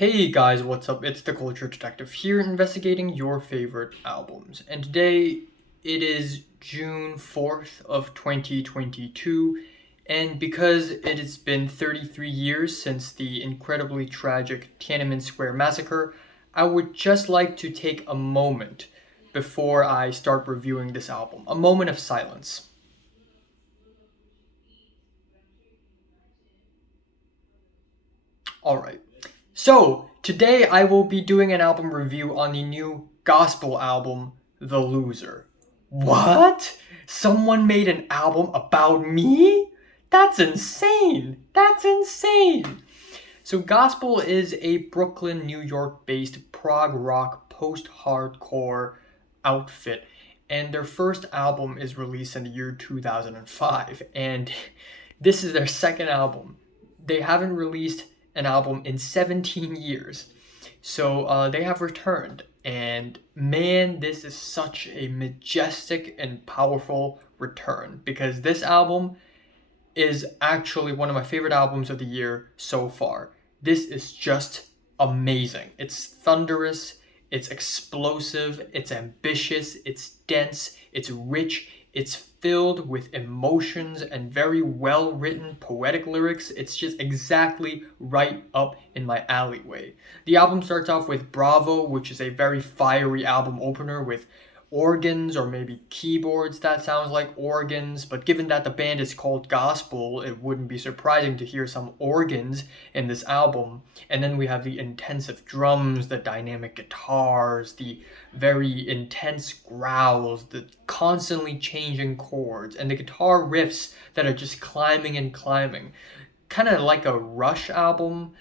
Hey guys, what's up? It's the Culture Detective here investigating your favorite albums. And today it is June 4th of 2022, and because it has been 33 years since the incredibly tragic Tiananmen Square massacre, I would just like to take a moment before I start reviewing this album. A moment of silence. Alright. So, today I will be doing an album review on the new gospel album, The Loser. What? Someone made an album about me? That's insane! That's insane! So, Gospel is a Brooklyn, New York based prog rock post hardcore outfit, and their first album is released in the year 2005, and this is their second album. They haven't released an album in 17 years. So they have returned, and man, this is such a majestic and powerful return because this album is actually one of my favorite albums of the year so far. This is just amazing. It's thunderous, it's explosive, it's ambitious, it's dense, it's rich, it's filled with emotions and very well written poetic lyrics. It's just exactly right up in my alleyway. The album starts off with Bravo, which is a very fiery album opener with organs or maybe keyboards that sounds like organs, but given that the band is called Gospel, it wouldn't be surprising to hear some organs in this album. And then we have the intensive drums, the dynamic guitars, the very intense growls, the constantly changing chords, and the guitar riffs that are just climbing and climbing. Kind of like a Rush album,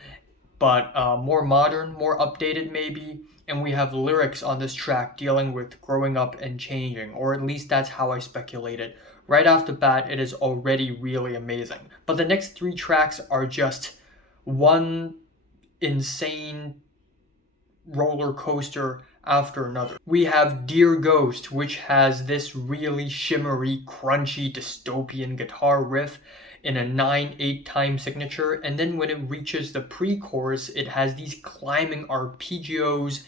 but more modern, more updated maybe. And we have lyrics on this track dealing with growing up and changing, or at least that's how I speculated. Right off the bat, it is already really amazing. But the next three tracks are just one insane roller coaster after another. We have Deerghost, which has this really shimmery, crunchy, dystopian guitar riff in a 9/8 time signature, and then when it reaches the pre-chorus, it has these climbing arpeggios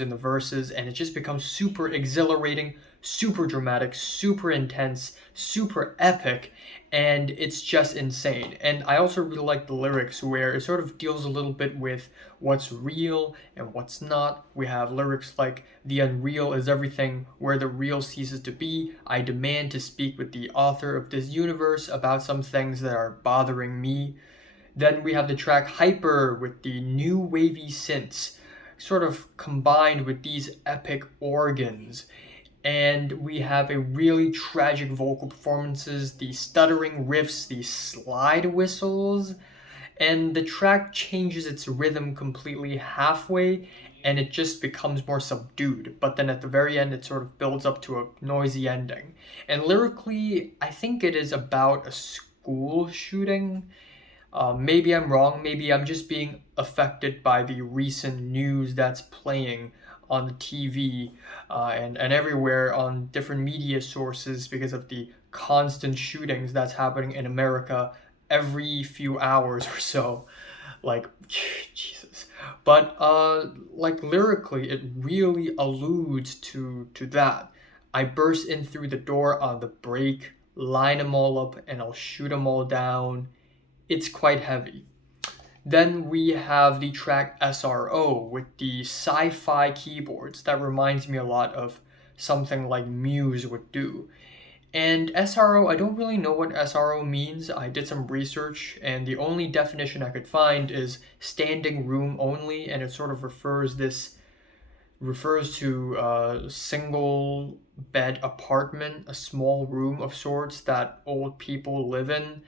in the verses, and it just becomes super exhilarating, super dramatic, super intense, super epic, and it's just insane. And I also really like the lyrics where it sort of deals a little bit with what's real and what's not. We have lyrics like, "The unreal is everything, where the real ceases to be. I demand to speak with the author of this universe about some things that are bothering me." Then we have the track Hyper with the new wavy synths, sort of combined with these epic organs. And we have a really tragic vocal performances, the stuttering riffs, the slide whistles, and the track changes its rhythm completely halfway and it just becomes more subdued, but then at the very end it sort of builds up to a noisy ending. And lyrically, I think it is about a school shooting. Maybe I'm wrong, maybe I'm just being affected by the recent news that's playing on the TV and everywhere on different media sources because of the constant shootings that's happening in America every few hours or so. Like, Jesus. But like lyrically, it really alludes to that. I burst in through the door on the break, line them all up, and I'll shoot them all down. It's quite heavy. Then we have the track S.R.O with the sci-fi keyboards. That reminds me a lot of something like Muse would do. And S.R.O, I don't really know what S.R.O means. I did some research, and the only definition I could find is standing room only, and it sort of refers to a single bed apartment, a small room of sorts that old people live in.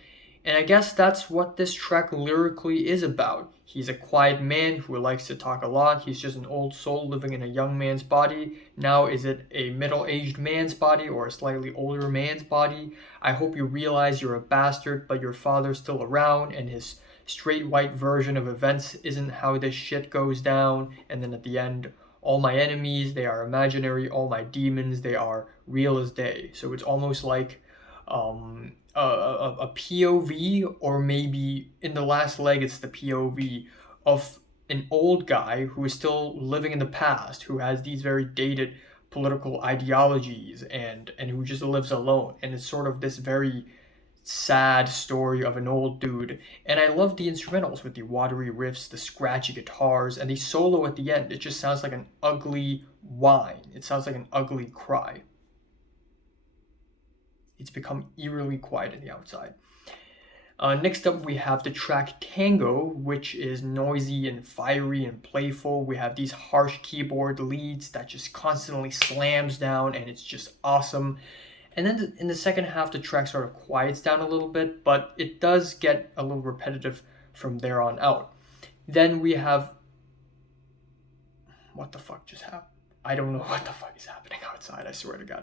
And I guess that's what this track lyrically is about. He's a quiet man who likes to talk a lot. He's just an old soul living in a young man's body. Now, is it a middle-aged man's body or a slightly older man's body? I hope you realize you're a bastard, but your father's still around, and his straight white version of events isn't how this shit goes down. And then at the end, all my enemies, they are imaginary. All my demons, they are real as day. So it's almost like a POV, or maybe in the last leg it's the POV of an old guy who is still living in the past, who has these very dated political ideologies and who just lives alone. And it's sort of this very sad story of an old dude. And I love the instrumentals with the watery riffs, the scratchy guitars, and the solo at the end. It just sounds like an ugly whine. It sounds like an ugly cry. It's become eerily quiet in the outside. Next up, we have the track Tango, which is noisy and fiery and playful. We have these harsh keyboard leads that just constantly slams down, and it's just awesome. And then in the second half, the track sort of quiets down a little bit, but it does get a little repetitive from there on out. Then we have... What the fuck just happened? I don't know what the fuck is happening outside, I swear to God.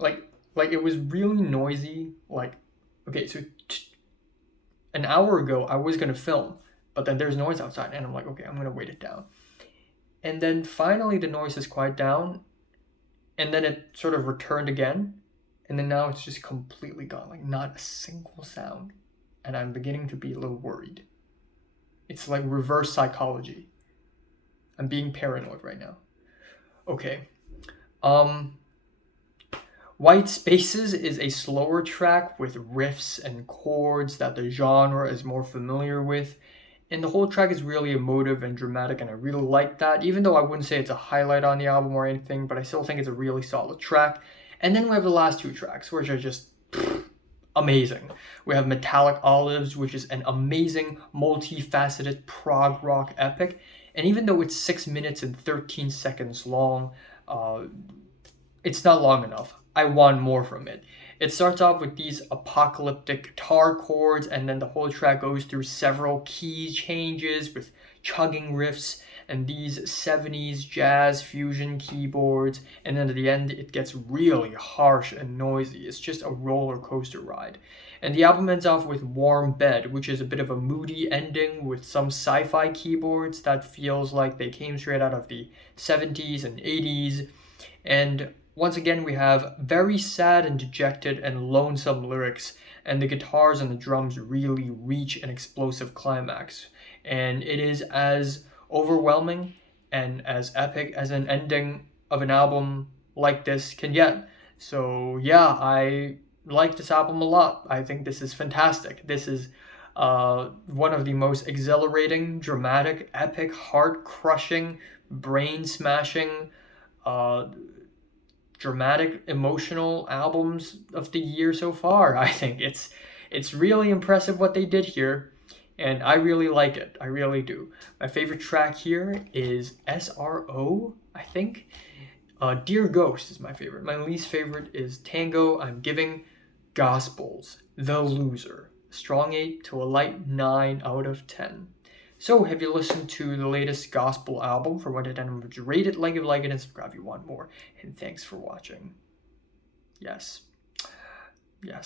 Like it was really noisy. Okay, so an hour ago, I was going to film, but then there's noise outside, and I'm like, okay, I'm going to wait it down. And then finally, the noise has quieted down, and then it sort of returned again, and then now it's just completely gone, like not a single sound, and I'm beginning to be a little worried. It's like reverse psychology. I'm being paranoid right now. Okay. White Spaces is a slower track with riffs and chords that the genre is more familiar with. And the whole track is really emotive and dramatic, and I really like that, even though I wouldn't say it's a highlight on the album or anything, but I still think it's a really solid track. And then we have the last two tracks, which are just amazing. We have Metallic Olives, which is an amazing, multifaceted prog rock epic. And even though it's 6 minutes and 13 seconds long, it's not long enough. I want more from it. It starts off with these apocalyptic guitar chords, and then the whole track goes through several key changes with chugging riffs and these 70s jazz fusion keyboards, and then at the end it gets really harsh and noisy. It's just a roller coaster ride. And the album ends off with Warm Bed, which is a bit of a moody ending with some sci-fi keyboards that feels like they came straight out of the 70s and 80s. And once again, we have very sad and dejected and lonesome lyrics, and the guitars and the drums really reach an explosive climax. And it is as overwhelming and as epic as an ending of an album like this can get. So yeah, I like this album a lot. I think this is fantastic. This is one of the most exhilarating, dramatic, epic, heart-crushing, brain-smashing, dramatic, emotional albums of the year so far. I think it's really impressive what they did here, and I really like it. I really do. My favorite track here is S.R.O, I think. Deerghost is my favorite. My least favorite is Tango. I'm giving Gospels The Loser strong 8 to a light 9 out of 10. So, have you listened to the latest gospel album? For what it and rate it, like it, and subscribe if you want more. And thanks for watching. Yes.